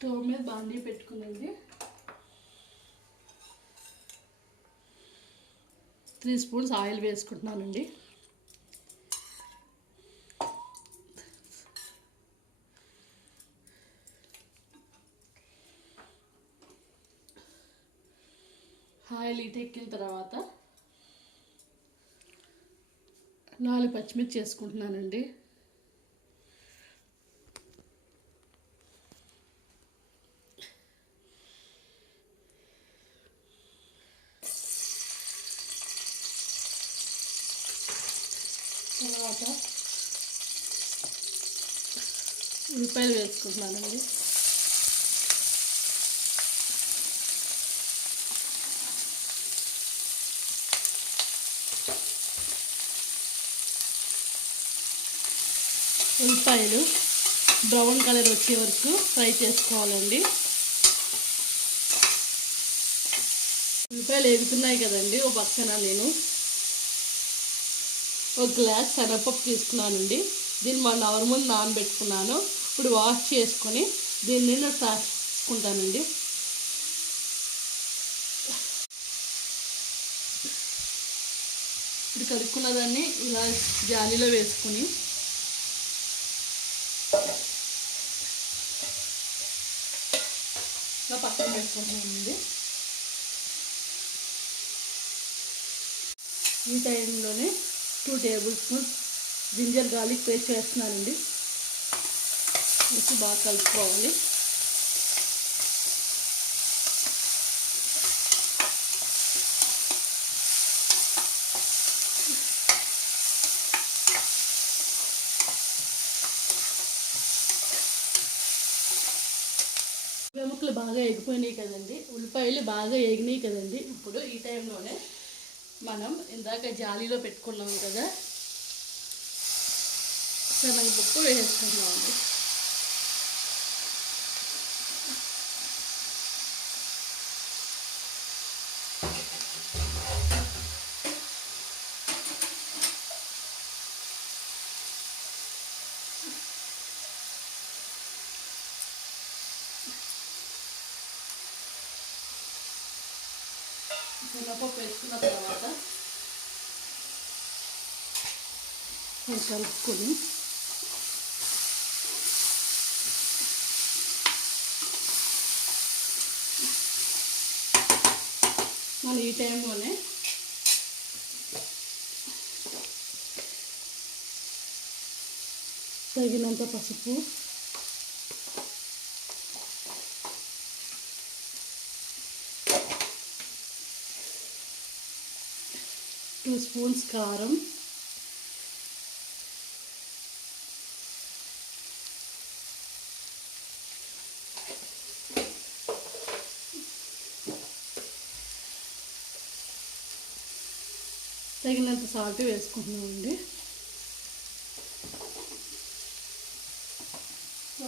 Stove మీద బాండీ పెట్టుకునేది 3 స్పూన్స్ ఆయిల్ వేసుకుంటున్నానండి. ఆయిల్ ఎక్కిన తర్వాత 4 పచ్చిమిర్చి వేసుకుంటున్నానండి. తర్వాత ఉల్లిపాయలు వేసుకుంటున్నానండి. ఉల్లిపాయలు బ్రౌన్ కలర్ వచ్చే వరకు ఫ్రై చేసుకోవాలండి. ఉల్లిపాయలు వేగుతున్నాయి కదండి. ఓ పక్కన నేను ఒక గ్లాస్ శనగపప్పు తీసుకున్నానండి. దీన్ని 1 అవర్ ముందు నానబెట్టుకున్నాను. ఇప్పుడు వాష్ చేసుకొని దీన్ని నేను తీసుకుంటానండి. ఇప్పుడు కడుక్కున్న దాన్ని ఇలా జాలీలో వేసుకొని ఇలా పక్కన పెట్టుకుంటున్నానండి. ఈ టైంలోనే 2 tablespoons ginger garlic paste వేస్తున్నానండి. వేసి బాగా కలుపుకోవాలి. వెముకలు బాగా ఎగిపోయినాయి కదండి. ఉల్లిపాయలు బాగా ఎగినాయి కదండి. ఇప్పుడు ఈ టైంలోనే మనం ఇందాక జాలీలో పెట్టుకున్నాం కదా శనగపప్పు వేసుకున్నామండి. శనగపప్పు వేసుకున్న తర్వాత కలుపుకొని మనం ఈ టైంలోనే తగినంత పసుపు, టూ స్పూన్స్ కారం, తగినంత సాల్ట్ వేసుకుంటున్నామండి.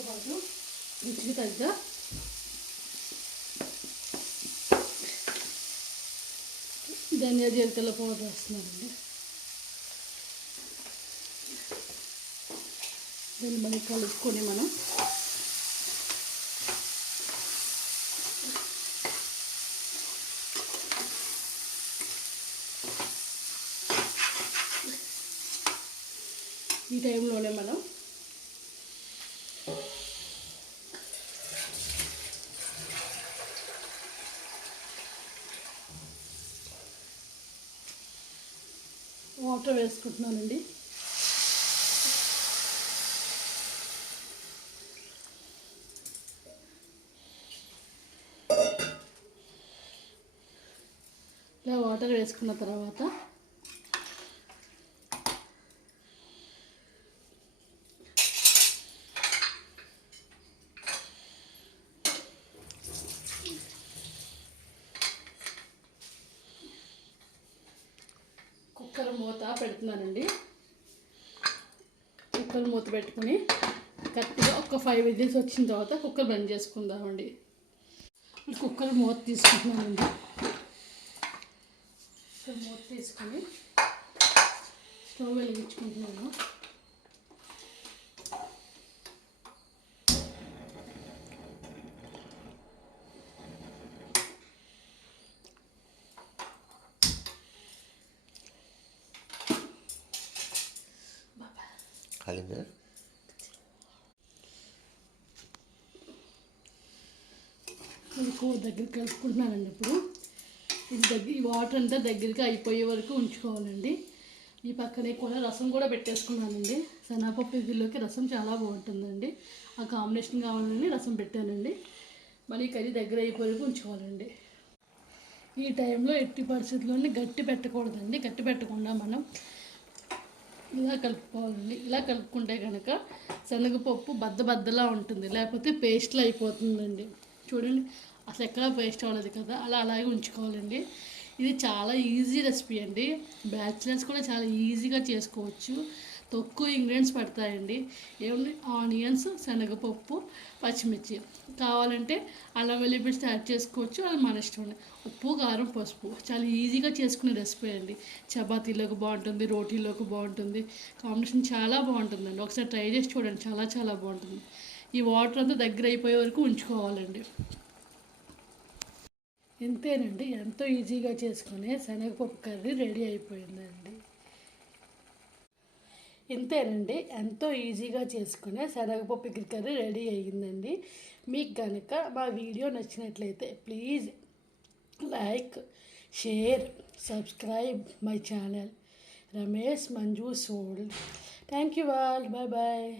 పాటు రుచికి తగ్గ ధనియా జీలకర్ర పౌడర్ వేస్తున్నానండి. దీన్ని మళ్ళీ కలుపుకొని మనం ఈ టైంలోనే మనం వాటర్ వేసుకుంటున్నానండి. ఇలా వాటర్ వేసుకున్న తర్వాత కుక్కర్ మూత పెడుతున్నానండి. కుక్కర్ మూత పెట్టుకుని కరెక్ట్గా ఒక 5 విజిల్స్ వచ్చిన తర్వాత కుక్కర్ బంద్ చేసుకుందామండి. కుక్కర్ మూత తీసుకుంటున్నానండి. కుక్కర్ మూత తీసుకొని స్టవ్ వెలిగించుకుంటున్నాను. కాలిందా? కూర దగ్గరికి కలుపుకుంటున్నానండి. ఇప్పుడు ఈ వాటర్ అంతా దగ్గరికి అయిపోయే వరకు ఉంచుకోవాలండి. ఈ పక్కనే కూడా రసం కూడా పెట్టేసుకున్నానండి. శనగపప్పు ఇడ్లీలోకి రసం చాలా బాగుంటుందండి. ఆ కాంబినేషన్ కావాలని రసం పెట్టానండి. మళ్ళీ కర్రీ దగ్గర అయిపోయే వరకు ఉంచుకోవాలండి. ఈ టైంలో ఎట్టి పరిస్థితుల్లోని గట్టి పెట్టకూడదండి. గట్టి పెట్టకుండా మనం ఇలా కలుపుకోవాలండి. ఇలా కలుపుకుంటే కనుక శనగపప్పు బద్దలా ఉంటుంది, లేకపోతే పేస్ట్లో అయిపోతుందండి. చూడండి, అసలు ఎక్కడ పేస్ట్ అవ్వలేదు కదా, అలాగే ఉంచుకోవాలండి. ఇది చాలా ఈజీ రెసిపీ అండి. బ్యాచిలర్స్ కూడా చాలా ఈజీగా చేసుకోవచ్చు. తక్కువ ఇంగ్రీడియంట్స్ పడతాయండి. ఏముంది, ఆనియన్స్, శనగపప్పు, పచ్చిమిర్చి, కావాలంటే అల్లం వెల్లుల్లి పేస్ట్ యాడ్ చేసుకోవచ్చు. అది మన ఇష్టం అండి. ఉప్పు, కారం, పసుపు, చాలా ఈజీగా చేసుకునే రెసిపీ అండి. చపాతీలోకి బాగుంటుంది, రోటీలోకి బాగుంటుంది. కాంబినేషన్ చాలా బాగుంటుందండి. ఒకసారి ట్రై చేసి చూడండి, చాలా చాలా బాగుంటుంది. ఈ వాటర్ అంతా దగ్గర అయిపోయే వరకు ఉంచుకోవాలండి. ఇంతేనండి, ఎంతో ఈజీగా చేసుకునే శనగపప్పు కర్రీ రెడీ అయిపోయిందండి. ఇంతేనండి, ఎంతో ఈజీగా చేసుకునే శనగపప్పు కర్రీ రెడీ అయ్యిందండి. మీకు కనుక మా వీడియో నచ్చినట్లయితే please like, share, subscribe my channel Ramesh Manju soul. Thank you all. Bye bye.